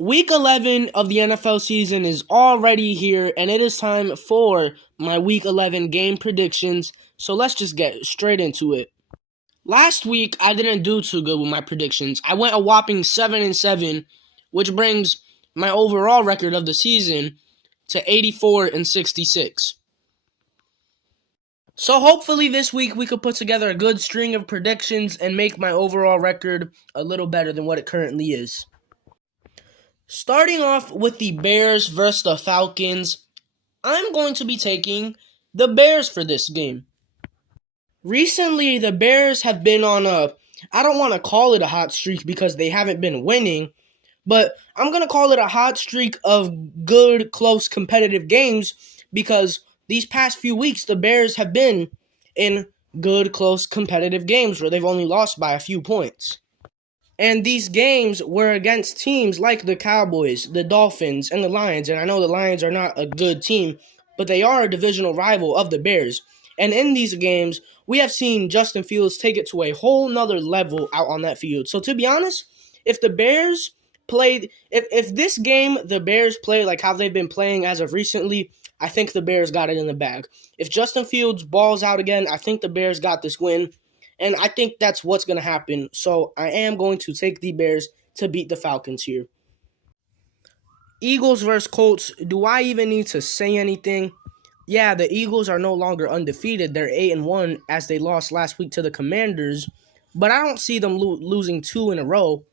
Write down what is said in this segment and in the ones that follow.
Week 11 of the NFL season is already here, and it is time for my Week 11 game predictions. So let's just get straight into it. Last week, I didn't do too good with my predictions. I went a whopping 7-7, which brings my overall record of the season to 84-66. So hopefully this week we could put together a good string of predictions and make my overall record a little better than what it currently is. Starting off with the Bears versus the Falcons, I'm going to be taking the Bears for this game. Recently, the Bears have been on I don't want to call it a hot streak because they haven't been winning, but I'm going to call it a hot streak of good, close, competitive games because these past few weeks, the Bears have been in good, close, competitive games where they've only lost by a few points. And these games were against teams like the Cowboys, the Dolphins, and the Lions. And I know the Lions are not a good team, but they are a divisional rival of the Bears. And in these games, we have seen Justin Fields take it to a whole nother level out on that field. So to be honest, if the Bears played, if this game the Bears play like how they've been playing as of recently, I think the Bears got it in the bag. If Justin Fields balls out again, I think the Bears got this win. And I think that's what's going to happen. So I am going to take the Bears to beat the Falcons here. Eagles versus Colts. Do I even need to say anything? Yeah, the Eagles are no longer undefeated. They're 8-1 as they lost last week to the Commanders. But I don't see them losing two in a row.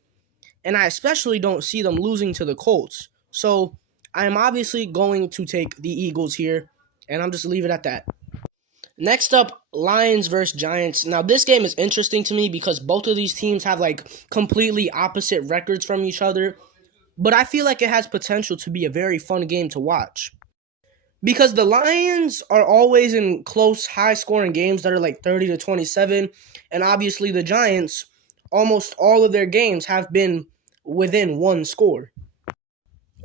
And I especially don't see them losing to the Colts. So I'm obviously going to take the Eagles here. And I'll just leave it at that. Next up, Lions versus Giants. Now, this game is interesting to me because both of these teams have completely opposite records from each other. But I feel like it has potential to be a very fun game to watch. Because the Lions are always in close, high-scoring games that are like 30-27. And obviously the Giants, almost all of their games have been within one score.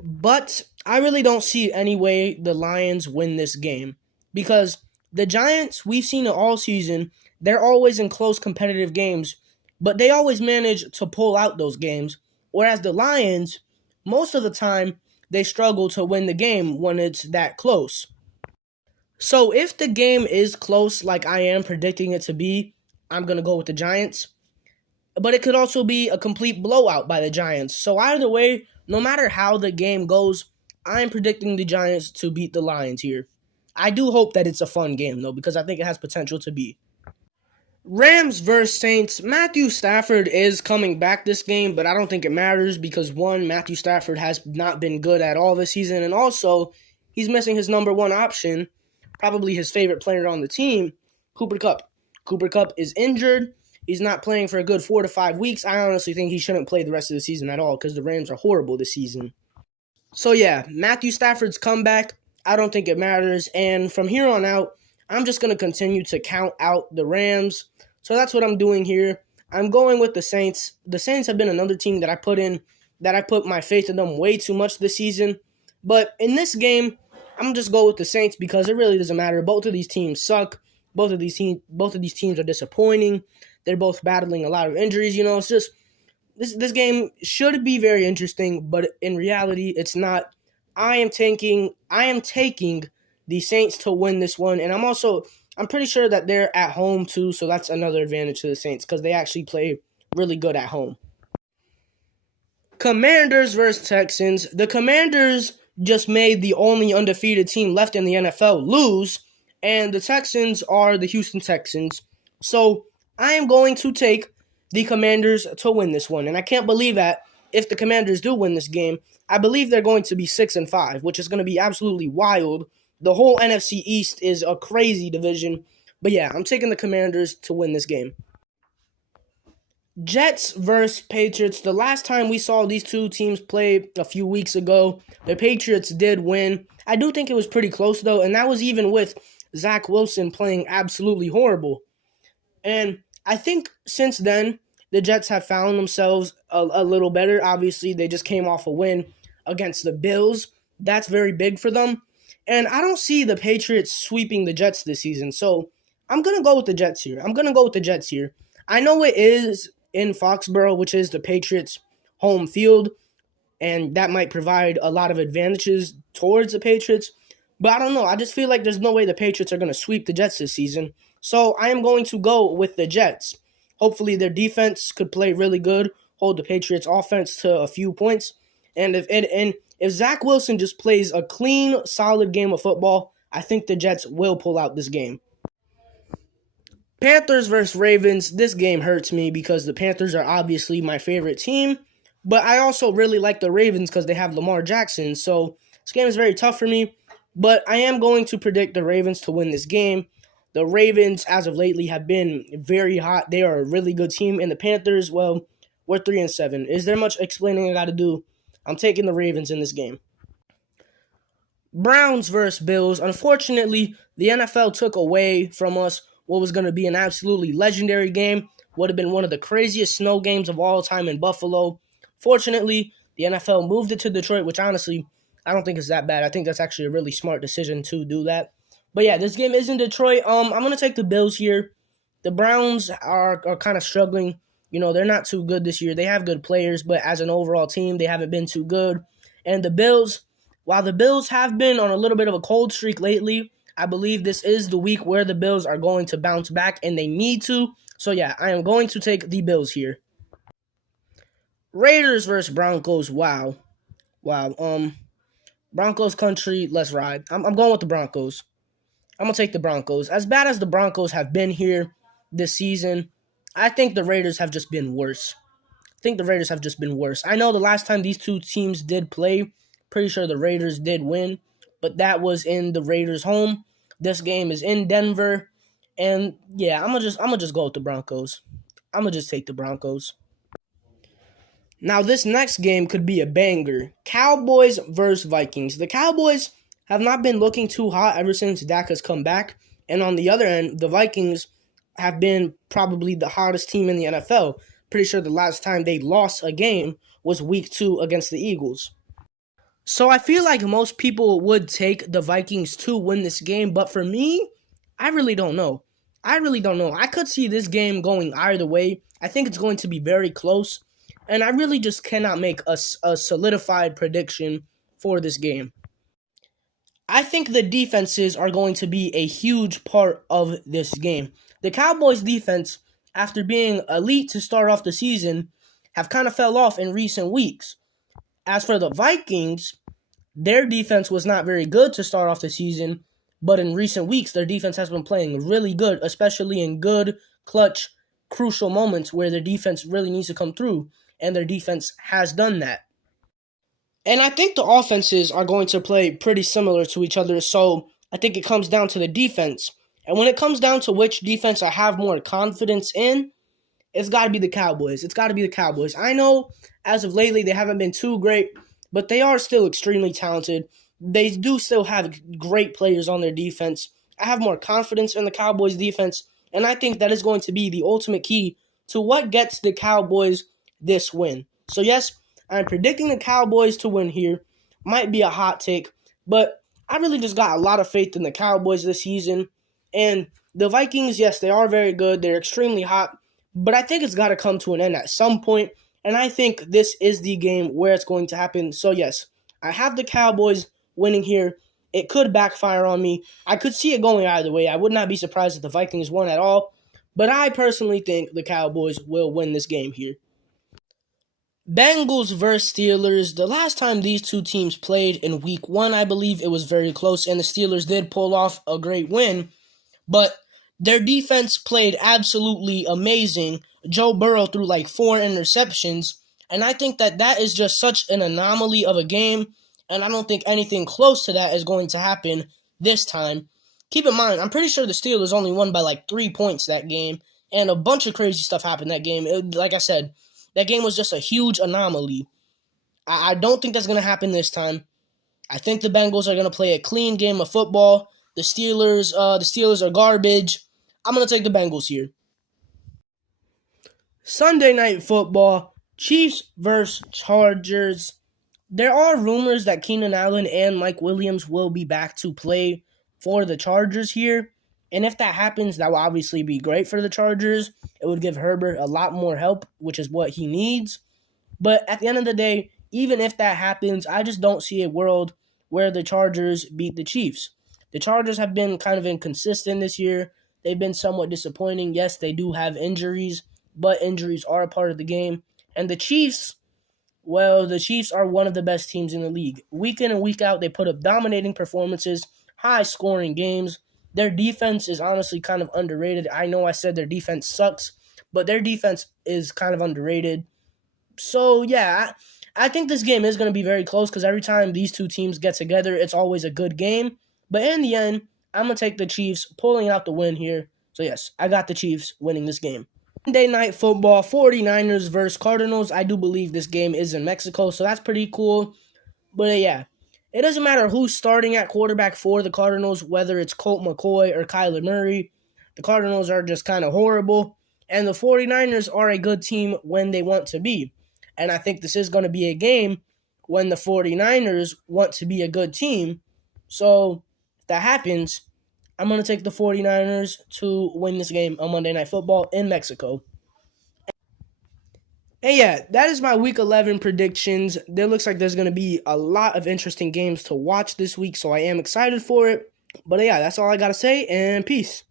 But I really don't see any way the Lions win this game. Because the Giants, we've seen it all season. They're always in close competitive games, but they always manage to pull out those games. Whereas the Lions, most of the time, they struggle to win the game when it's that close. So if the game is close like I am predicting it to be, I'm going to go with the Giants. But it could also be a complete blowout by the Giants. So either way, no matter how the game goes, I'm predicting the Giants to beat the Lions here. I do hope that it's a fun game, though, because I think it has potential to be. Rams versus Saints. Matthew Stafford is coming back this game, but I don't think it matters because, one, Matthew Stafford has not been good at all this season, and also, he's missing his number one option, probably his favorite player on the team, Cooper Kupp. Cooper Kupp is injured. He's not playing for a good 4 to 5 weeks. I honestly think he shouldn't play the rest of the season at all because the Rams are horrible this season. So, yeah, Matthew Stafford's comeback. I don't think it matters. And from here on out, I'm just going to continue to count out the Rams. So that's what I'm doing here. I'm going with the Saints. The Saints have been another team that I put my faith in them way too much this season. But in this game, I'm just go with the Saints because it really doesn't matter. Both of these teams suck. Both of these teams are disappointing. They're both battling a lot of injuries. You know, it's just this game should be very interesting, but in reality, it's not. I am taking the Saints to win this one, and I'm pretty sure that they're at home too, so that's another advantage to the Saints because they actually play really good at home. Commanders versus Texans. The Commanders just made the only undefeated team left in the NFL lose, and the Texans are the Houston Texans. So I am going to take the Commanders to win this one, and I can't believe that if the Commanders do win this game, I believe they're going to be 6-5, which is going to be absolutely wild. The whole NFC East is a crazy division. But yeah, I'm taking the Commanders to win this game. Jets versus Patriots. The last time we saw these two teams play a few weeks ago, the Patriots did win. I do think it was pretty close, though, and that was even with Zach Wilson playing absolutely horrible. And I think since then, the Jets have found themselves a little better. Obviously, they just came off a win against the Bills. That's very big for them. And I don't see the Patriots sweeping the Jets this season. So I'm going to go with the Jets here. I know it is in Foxborough, which is the Patriots' home field. and that might provide a lot of advantages towards the Patriots. But I don't know. I just feel like there's no way the Patriots are going to sweep the Jets this season. So I am going to go with the Jets. Hopefully their defense could play really good, hold the Patriots offense to a few points. And if Zach Wilson just plays a clean, solid game of football, I think the Jets will pull out this game. Panthers versus Ravens. This game hurts me because the Panthers are obviously my favorite team. But I also really like the Ravens because they have Lamar Jackson. So this game is very tough for me. But I am going to predict the Ravens to win this game. The Ravens, as of lately, have been very hot. They are a really good team. And the Panthers, well, we're 3-7. Is there much explaining I got to do? I'm taking the Ravens in this game. Browns versus Bills. Unfortunately, the NFL took away from us what was going to be an absolutely legendary game. Would have been one of the craziest snow games of all time in Buffalo. Fortunately, the NFL moved it to Detroit, which honestly, I don't think is that bad. I think that's actually a really smart decision to do that. But yeah, this game is in Detroit. I'm going to take the Bills here. The Browns are kind of struggling. You know, they're not too good this year. They have good players, but as an overall team, they haven't been too good. And the Bills, while the Bills have been on a little bit of a cold streak lately, I believe this is the week where the Bills are going to bounce back, and they need to. So yeah, I am going to take the Bills here. Raiders versus Broncos. Wow. Broncos country, let's ride. I'm going with the Broncos. I'm going to take the Broncos. As bad as the Broncos have been here this season, I think the Raiders have just been worse. I know the last time these two teams did play, pretty sure the Raiders did win, but that was in the Raiders' home. This game is in Denver, and yeah, I'm gonna just go with the Broncos. I'm gonna just take the Broncos. Now this next game could be a banger. Cowboys versus Vikings. The Cowboys have not been looking too hot ever since Dak has come back, and on the other end, the Vikings have been probably the hottest team in the NFL. Pretty sure the last time they lost a game was week 2 against the Eagles. So I feel like most people would take the Vikings to win this game, but for me, I really don't know. I could see this game going either way. I think it's going to be very close, and I really just cannot make a solidified prediction for this game. I think the defenses are going to be a huge part of this game. The Cowboys' defense, after being elite to start off the season, have kind of fell off in recent weeks. As for the Vikings, their defense was not very good to start off the season, but in recent weeks, their defense has been playing really good, especially in good, clutch, crucial moments where their defense really needs to come through, and their defense has done that. And I think the offenses are going to play pretty similar to each other, so I think it comes down to the defense. And when it comes down to which defense I have more confidence in, it's got to be the Cowboys. I know as of lately they haven't been too great, but they are still extremely talented. They do still have great players on their defense. I have more confidence in the Cowboys' defense, and I think that is going to be the ultimate key to what gets the Cowboys this win. So yes, I'm predicting the Cowboys to win here. Might be a hot take, but I really just got a lot of faith in the Cowboys this season. And the Vikings, yes, they are very good. They're extremely hot. But I think it's got to come to an end at some point. And I think this is the game where it's going to happen. So, yes, I have the Cowboys winning here. It could backfire on me. I could see it going either way. I would not be surprised if the Vikings won at all. But I personally think the Cowboys will win this game here. Bengals versus Steelers. The last time these two teams played in week 1, I believe it was very close. And the Steelers did pull off a great win. But their defense played absolutely amazing. Joe Burrow threw like 4 interceptions. And I think that is just such an anomaly of a game. And I don't think anything close to that is going to happen this time. Keep in mind, I'm pretty sure the Steelers only won by like 3 points that game. And a bunch of crazy stuff happened that game. Like I said, that game was just a huge anomaly. I don't think that's going to happen this time. I think the Bengals are going to play a clean game of football. The Steelers are garbage. I'm going to take the Bengals here. Sunday Night Football, Chiefs versus Chargers. There are rumors that Keenan Allen and Mike Williams will be back to play for the Chargers here. And if that happens, that will obviously be great for the Chargers. It would give Herbert a lot more help, which is what he needs. But at the end of the day, even if that happens, I just don't see a world where the Chargers beat the Chiefs. The Chargers have been kind of inconsistent this year. They've been somewhat disappointing. Yes, they do have injuries, but injuries are a part of the game. And the Chiefs, well, the Chiefs are one of the best teams in the league. Week in and week out, they put up dominating performances, high-scoring games. Their defense is honestly kind of underrated. I know I said their defense sucks, but their defense is kind of underrated. So, yeah, I think this game is going to be very close because every time these two teams get together, it's always a good game. But in the end, I'm going to take the Chiefs pulling out the win here. So, yes, I got the Chiefs winning this game. Monday Night Football, 49ers versus Cardinals. I do believe this game is in Mexico, so that's pretty cool. But yeah, it doesn't matter who's starting at quarterback for the Cardinals, whether it's Colt McCoy or Kyler Murray. The Cardinals are just kind of horrible, and the 49ers are a good team when they want to be. And I think this is going to be a game when the 49ers want to be a good team. So if that happens, I'm going to take the 49ers to win this game on Monday Night Football in Mexico. And yeah, that is my Week 11 predictions. There looks like there's going to be a lot of interesting games to watch this week, so I am excited for it. But yeah, that's all I got to say, and peace.